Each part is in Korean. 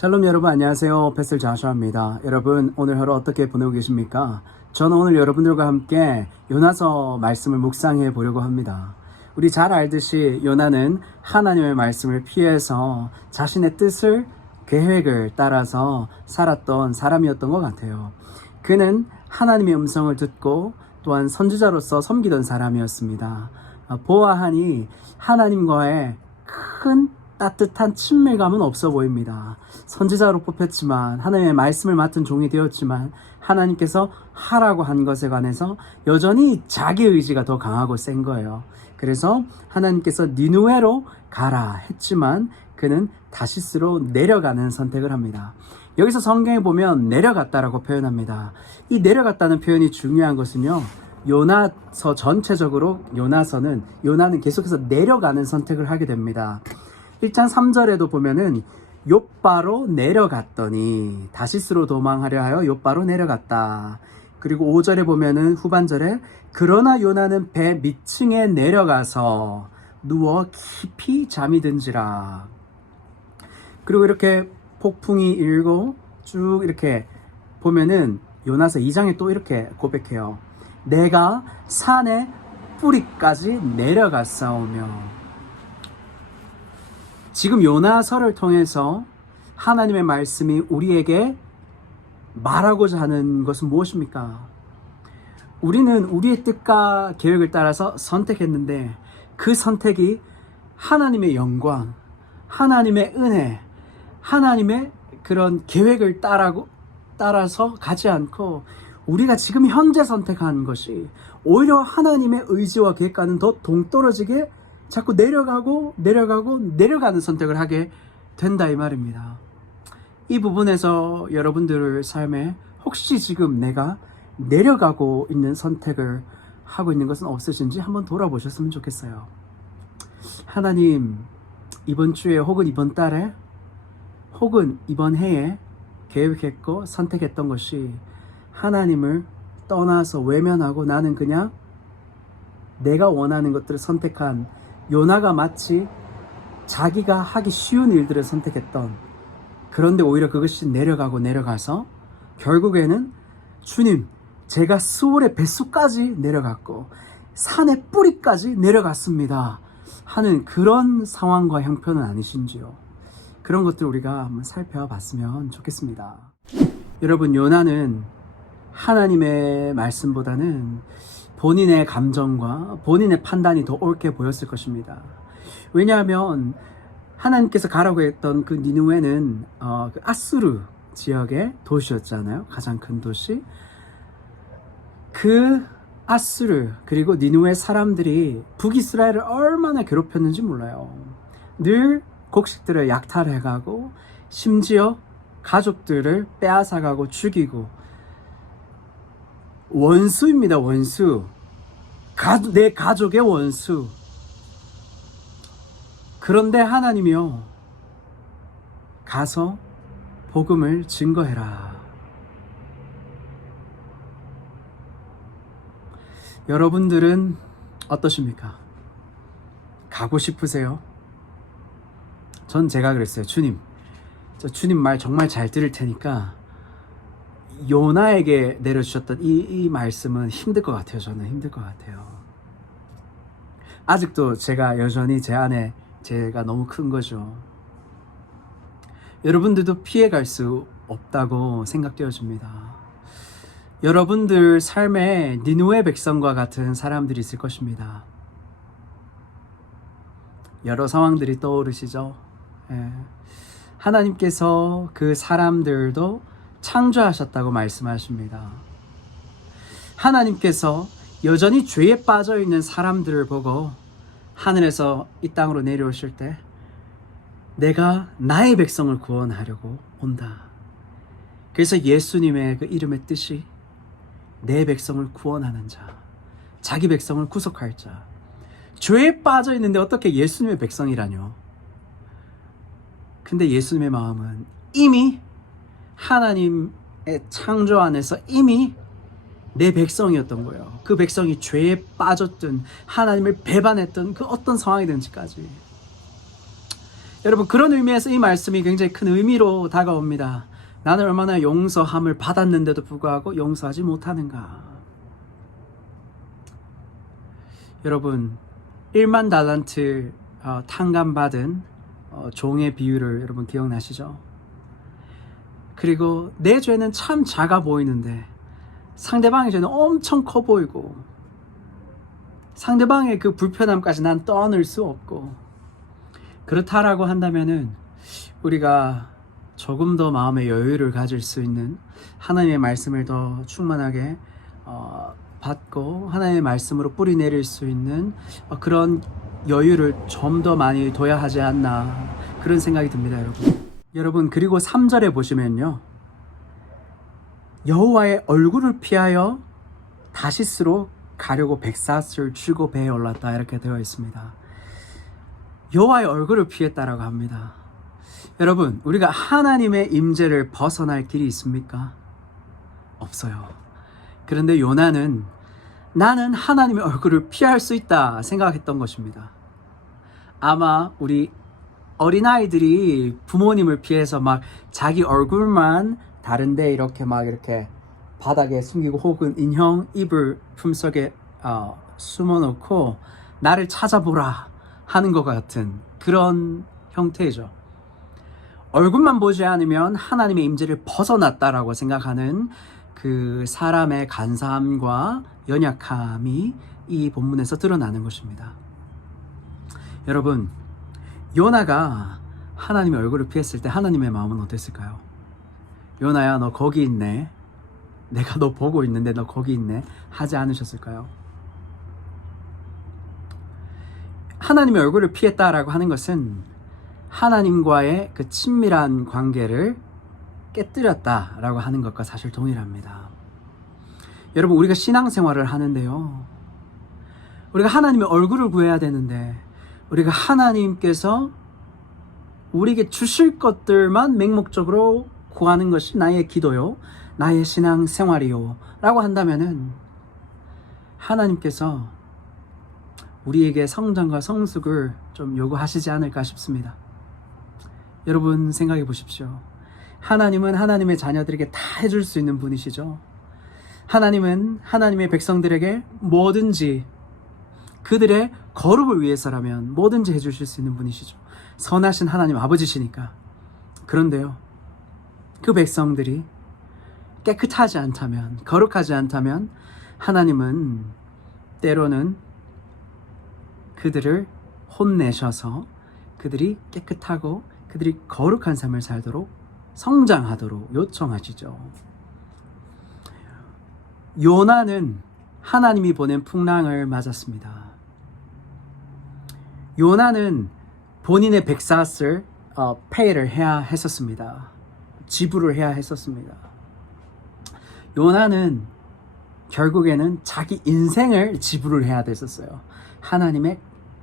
샬롬 여러분 안녕하세요. 패슬 자샤입니다. 여러분 오늘 하루 어떻게 보내고 계십니까? 저는 오늘 여러분들과 함께 요나서 말씀을 묵상해 보려고 합니다. 우리 잘 알듯이 요나는 하나님의 말씀을 피해서 자신의 뜻을 계획을 따라서 살았던 사람이었던 것 같아요. 그는 하나님의 음성을 듣고 또한 선지자로서 섬기던 사람이었습니다. 보아하니 하나님과의 큰 따뜻한 친밀감은 없어 보입니다. 선지자로 뽑혔지만 하나님의 말씀을 맡은 종이 되었지만 하나님께서 하라고 한 것에 관해서 여전히 자기 의지가 더 강하고 센 거예요. 그래서 하나님께서 니느웨로 가라 했지만 그는 다시스로 내려가는 선택을 합니다. 여기서 성경에 보면 내려갔다라고 표현합니다. 이 내려갔다는 표현이 중요한 것은요, 요나서 전체적으로 요나는 계속해서 내려가는 선택을 하게 됩니다. 1장 3절에도 보면은 욥바로 내려갔더니 다시스로 도망하려 하여 욥바로 내려갔다. 그리고 5절에 보면은 후반절에 그러나 요나는 배 밑층에 내려가서 누워 깊이 잠이 든지라. 그리고 이렇게 폭풍이 일고 쭉 이렇게 보면은 요나서 2장에 또 이렇게 고백해요. 내가 산의 뿌리까지 내려갔사오며. 지금 요나서를 통해서 하나님의 말씀이 우리에게 말하고자 하는 것은 무엇입니까? 우리는 우리의 뜻과 계획을 따라서 선택했는데 그 선택이 하나님의 영광, 하나님의 은혜, 하나님의 그런 계획을 따라서 가지 않고 우리가 지금 현재 선택한 것이 오히려 하나님의 의지와 계획과는 더 동떨어지게 자꾸 내려가는 선택을 하게 된다 이 말입니다. 이 부분에서 여러분들 삶에 혹시 지금 내가 내려가고 있는 선택을 하고 있는 것은 없으신지 한번 돌아보셨으면 좋겠어요. 하나님, 이번 주에 혹은 이번 달에 혹은 이번 해에 계획했고 선택했던 것이 하나님을 떠나서 외면하고 나는 그냥 내가 원하는 것들을 선택한 요나가 마치 자기가 하기 쉬운 일들을 선택했던, 그런데 오히려 그것이 내려가서 결국에는 주님, 제가 스올의 뱃속까지 내려갔고 산의 뿌리까지 내려갔습니다 하는 그런 상황과 형편은 아니신지요? 그런 것들 우리가 한번 살펴봤으면 좋겠습니다. 여러분, 요나는 하나님의 말씀보다는 본인의 감정과 본인의 판단이 더 옳게 보였을 것입니다. 왜냐하면 하나님께서 가라고 했던 그 니느웨는 그 아수르 지역의 도시였잖아요. 가장 큰 도시. 그 아수르 그리고 니느웨 사람들이 북이스라엘을 얼마나 괴롭혔는지 몰라요. 늘 곡식들을 약탈해가고 심지어 가족들을 빼앗아가고 죽이고, 원수입니다. 원수. 내 가족의 원수. 그런데 하나님이요, 가서 복음을 증거해라. 여러분들은 어떠십니까? 가고 싶으세요? 전 제가 그랬어요. 주님, 주님 말 정말 잘 들을 테니까 요나에게 내려주셨던 이 말씀은 힘들 것 같아요. 저는 힘들 것 같아요. 아직도 제가 여전히 제 안에 제가 너무 큰 거죠. 여러분들도 피해갈 수 없다고 생각되어집니다. 여러분들 삶에 니느웨 백성과 같은 사람들이 있을 것입니다. 여러 상황들이 떠오르시죠? 예. 하나님께서 그 사람들도 창조하셨다고 말씀하십니다. 하나님께서 여전히 죄에 빠져있는 사람들을 보고 하늘에서 이 땅으로 내려오실 때 내가 나의 백성을 구원하려고 온다. 그래서 예수님의 그 이름의 뜻이 내 백성을 구원하는 자, 자기 백성을 구속할 자. 죄에 빠져있는데 어떻게 예수님의 백성이라뇨? 근데 예수님의 마음은 이미 하나님의 창조 안에서 이미 내 백성이었던 거예요. 그 백성이 죄에 빠졌든 하나님을 배반했던 그 어떤 상황이든지까지. 여러분, 그런 의미에서 이 말씀이 굉장히 큰 의미로 다가옵니다. 나는 얼마나 용서함을 받았는데도 불구하고 용서하지 못하는가. 여러분, 1만 달란트 탕감받은 종의 비유를 여러분 기억나시죠? 그리고 내 죄는 참 작아 보이는데 상대방의 죄는 엄청 커 보이고 상대방의 그 불편함까지 난 떠안을 수 없고, 그렇다라고 한다면은 우리가 조금 더 마음의 여유를 가질 수 있는, 하나님의 말씀을 더 충만하게 받고 하나님의 말씀으로 뿌리 내릴 수 있는 그런 여유를 좀 더 많이 둬야 하지 않나, 그런 생각이 듭니다. 여러분, 그리고 3절에 보시면요, 여호와의 얼굴을 피하여 다시스로 가려고 백사스를 쥐고 배에 올랐다, 이렇게 되어 있습니다. 여호와의 얼굴을 피했다라고 합니다. 여러분, 우리가 하나님의 임재를 벗어날 길이 있습니까? 없어요. 그런데 요나는 나는 하나님의 얼굴을 피할 수 있다 생각했던 것입니다. 아마 우리 어린아이들이 부모님을 피해서 막 자기 얼굴만 다른데 이렇게 막 이렇게 바닥에 숨기고 혹은 인형 이불 품속에 숨어놓고 나를 찾아보라 하는 것 같은 그런 형태죠. 얼굴만 보지 않으면 하나님의 임재를 벗어났다라고 생각하는 그 사람의 간사함과 연약함이 이 본문에서 드러나는 것입니다. 여러분, 요나가 하나님의 얼굴을 피했을 때 하나님의 마음은 어땠을까요? 요나야, 너 거기 있네. 내가 너 보고 있는데 너 거기 있네. 하지 않으셨을까요? 하나님의 얼굴을 피했다라고 하는 것은 하나님과의 그 친밀한 관계를 깨뜨렸다라고 하는 것과 사실 동일합니다. 여러분, 우리가 신앙생활을 하는데요, 우리가 하나님의 얼굴을 구해야 되는데 우리가 하나님께서 우리에게 주실 것들만 맹목적으로 구하는 것이 나의 기도요, 나의 신앙생활이요 라고 한다면은 하나님께서 우리에게 성장과 성숙을 좀 요구하시지 않을까 싶습니다. 여러분, 생각해 보십시오. 하나님은 하나님의 자녀들에게 다 해줄 수 있는 분이시죠. 하나님은 하나님의 백성들에게 뭐든지 그들의 거룩을 위해서라면 뭐든지 해주실 수 있는 분이시죠. 선하신 하나님 아버지시니까. 그런데요, 그 백성들이 깨끗하지 않다면, 거룩하지 않다면 하나님은 때로는 그들을 혼내셔서 그들이 깨끗하고 그들이 거룩한 삶을 살도록 성장하도록 요청하시죠. 요나는 하나님이 보낸 풍랑을 맞았습니다. 요나는 본인의 백사스를 페이를 해야 했었습니다. 지불을 해야 했었습니다. 요나는 결국에는 자기 인생을 지불을 해야 됐었어요. 하나님의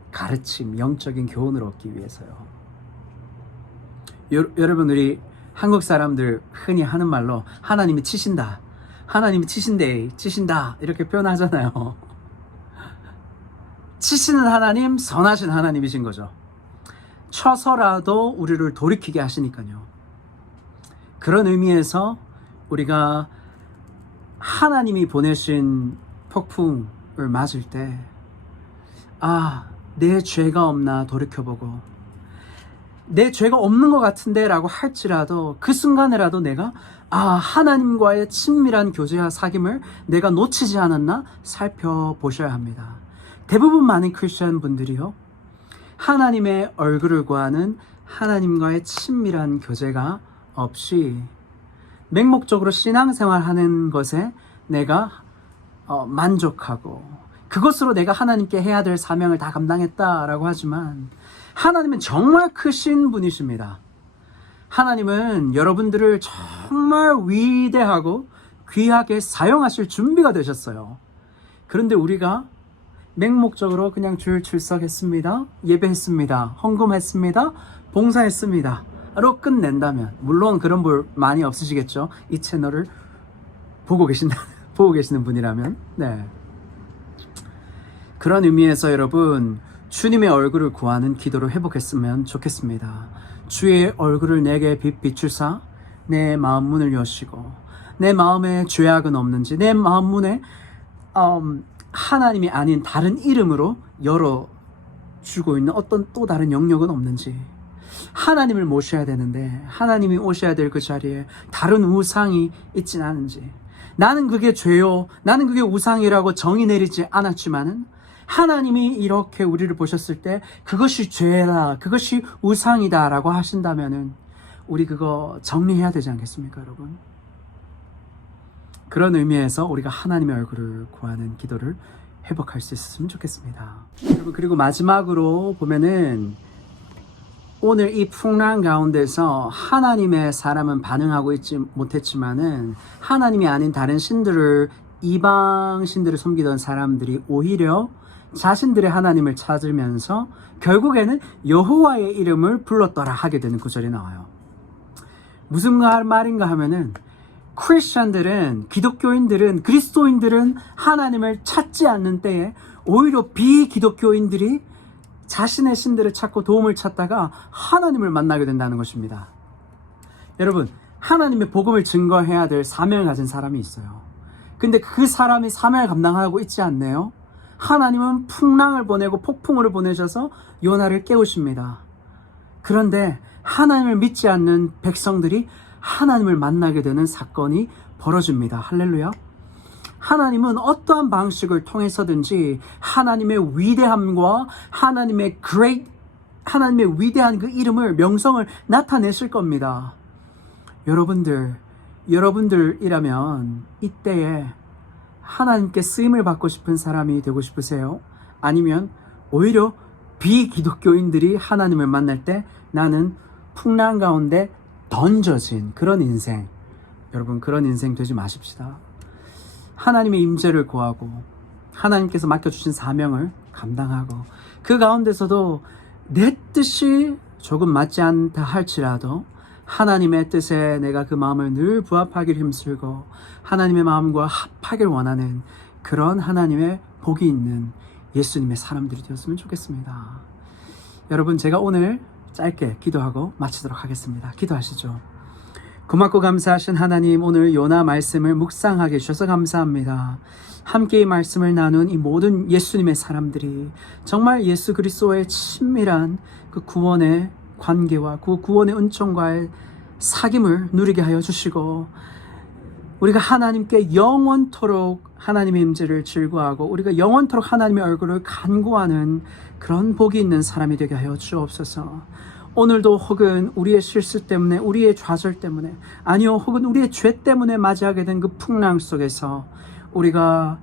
가르침, 영적인 교훈을 얻기 위해서요. 여러분, 우리 한국 사람들 흔히 하는 말로 하나님이 치신다, 하나님이 치신다 이렇게 표현하잖아요. 치시는 하나님, 선하신 하나님이신 거죠. 쳐서라도 우리를 돌이키게 하시니까요. 그런 의미에서 우리가 하나님이 보내신 폭풍을 맞을 때, 내 죄가 없나 돌이켜보고, 내 죄가 없는 것 같은데 라고 할지라도 그 순간에라도 내가 하나님과의 친밀한 교제와 사귐을 내가 놓치지 않았나 살펴보셔야 합니다. 대부분 많은 크리스천 분들이요, 하나님의 얼굴을 구하는 하나님과의 친밀한 교제가 없이 맹목적으로 신앙생활하는 것에 내가 만족하고 그것으로 내가 하나님께 해야 될 사명을 다 감당했다라고 하지만, 하나님은 정말 크신 분이십니다. 하나님은 여러분들을 정말 위대하고 귀하게 사용하실 준비가 되셨어요. 그런데 우리가 맹목적으로 그냥 주일 출석했습니다, 예배했습니다, 헌금했습니다, 봉사했습니다 로 끝낸다면, 물론 그런 분 많이 없으시겠죠. 이 채널을 보고 계시는 분이라면. 네. 그런 의미에서 여러분, 주님의 얼굴을 구하는 기도를 회복했으면 좋겠습니다. 주의 얼굴을 내게 비추사 내 마음 문을 여시고 내 마음에 죄악은 없는지, 내 마음 문에 하나님이 아닌 다른 이름으로 열어주고 있는 어떤 또 다른 영역은 없는지, 하나님을 모셔야 되는데 하나님이 오셔야 될 그 자리에 다른 우상이 있진 않은지, 나는 그게 죄요, 나는 그게 우상이라고 정의 내리지 않았지만은 하나님이 이렇게 우리를 보셨을 때 그것이 죄다, 그것이 우상이다 라고 하신다면은 우리 그거 정리해야 되지 않겠습니까, 여러분? 그런 의미에서 우리가 하나님의 얼굴을 구하는 기도를 회복할 수 있었으면 좋겠습니다. 여러분, 그리고 마지막으로 보면은 오늘 이 풍랑 가운데서 하나님의 사람은 반응하고 있지 못했지만은 하나님이 아닌 다른 신들을, 이방 신들을 섬기던 사람들이 오히려 자신들의 하나님을 찾으면서 결국에는 여호와의 이름을 불렀더라 하게 되는 구절이 나와요. 무슨 말인가 하면은 크리스천들은, 기독교인들은, 그리스도인들은 하나님을 찾지 않는 때에 오히려 비기독교인들이 자신의 신들을 찾고 도움을 찾다가 하나님을 만나게 된다는 것입니다. 여러분, 하나님의 복음을 증거해야 될 사명을 가진 사람이 있어요. 근데 그 사람이 사명을 감당하고 있지 않네요. 하나님은 풍랑을 보내고 폭풍우를 보내셔서 요나를 깨우십니다. 그런데 하나님을 믿지 않는 백성들이 하나님을 만나게 되는 사건이 벌어집니다. 할렐루야. 하나님은 어떠한 방식을 통해서든지 하나님의 위대함과 하나님의 하나님의 위대한 그 이름을, 명성을 나타내실 겁니다. 여러분들이라면 이때에 하나님께 쓰임을 받고 싶은 사람이 되고 싶으세요? 아니면 오히려 비기독교인들이 하나님을 만날 때 나는 풍랑 가운데 던져진 그런 인생, 여러분 그런 인생 되지 마십시다. 하나님의 임재를 구하고 하나님께서 맡겨주신 사명을 감당하고 그 가운데서도 내 뜻이 조금 맞지 않다 할지라도 하나님의 뜻에 내가 그 마음을 늘 부합하기를 힘쓰고 하나님의 마음과 합하길 원하는 그런 하나님의 복이 있는 예수님의 사람들이 되었으면 좋겠습니다. 여러분, 제가 오늘 짧게 기도하고 마치도록 하겠습니다. 기도하시죠. 고맙고 감사하신 하나님, 오늘 요나 말씀을 묵상하게 해주셔서 감사합니다. 함께 이 말씀을 나눈 이 모든 예수님의 사람들이 정말 예수 그리스도의 친밀한 그 구원의 관계와 그 구원의 은총과의 사귐을 누리게 하여 주시고, 우리가 하나님께 영원토록 하나님의 임재를 즐거워하고 우리가 영원토록 하나님의 얼굴을 간구하는 그런 복이 있는 사람이 되게 하여 주옵소서. 오늘도 혹은 우리의 실수 때문에, 우리의 좌절 때문에, 아니요 혹은 우리의 죄 때문에 맞이하게 된 그 풍랑 속에서 우리가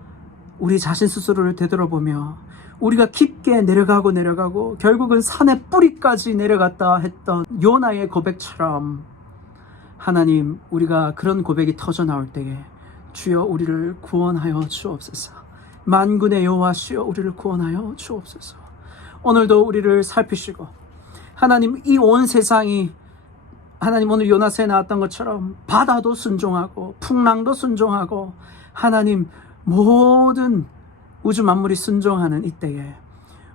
우리 자신 스스로를 되돌아보며 우리가 깊게 내려가고 결국은 산의 뿌리까지 내려갔다 했던 요나의 고백처럼, 하나님, 우리가 그런 고백이 터져 나올 때에 주여 우리를 구원하여 주옵소서. 만군의 여호와시여 우리를 구원하여 주옵소서. 오늘도 우리를 살피시고 하나님, 이 온 세상이 하나님 오늘 요나서에 나왔던 것처럼 바다도 순종하고 풍랑도 순종하고 하나님 모든 우주 만물이 순종하는 이때에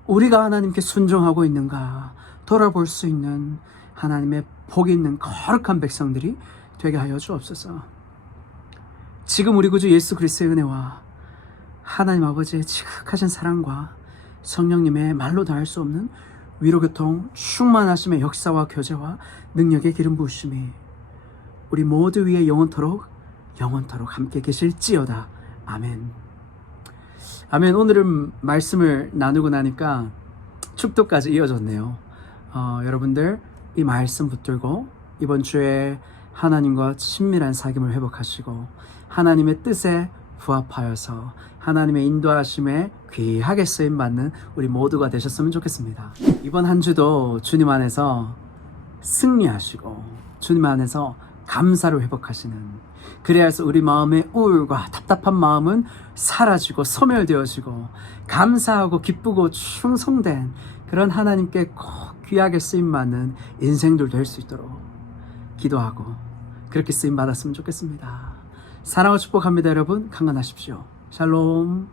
우리가 하나님께 순종하고 있는가 돌아볼 수 있는 하나님의 복이 있는 거룩한 백성들이 되게 하여 주옵소서. 지금 우리 구주 예수 그리스도의 은혜와 하나님 아버지의 지극하신 사랑과 성령님의 말로 다 할 수 없는 위로교통 충만하심의 역사와 교제와 능력의 기름 부으심이 우리 모두 위에 영원토록 함께 계실지어다. 아멘. 아멘. 오늘은 말씀을 나누고 나니까 축도까지 이어졌네요. 여러분들 이 말씀 붙들고 이번 주에 하나님과 친밀한 사귐을 회복하시고 하나님의 뜻에 부합하여서 하나님의 인도하심에 귀하게 쓰임받는 우리 모두가 되셨으면 좋겠습니다. 이번 한 주도 주님 안에서 승리하시고 주님 안에서 감사를 회복하시는, 그래야 해서 우리 마음의 우울과 답답한 마음은 사라지고 소멸되어지고 감사하고 기쁘고 충성된 그런 하나님께 꼭 귀하게 쓰임받는 인생들 될 수 있도록 기도하고 그렇게 쓰임받았으면 좋겠습니다. 사랑과 축복합니다. 여러분, 강건하십시오. 샬롬.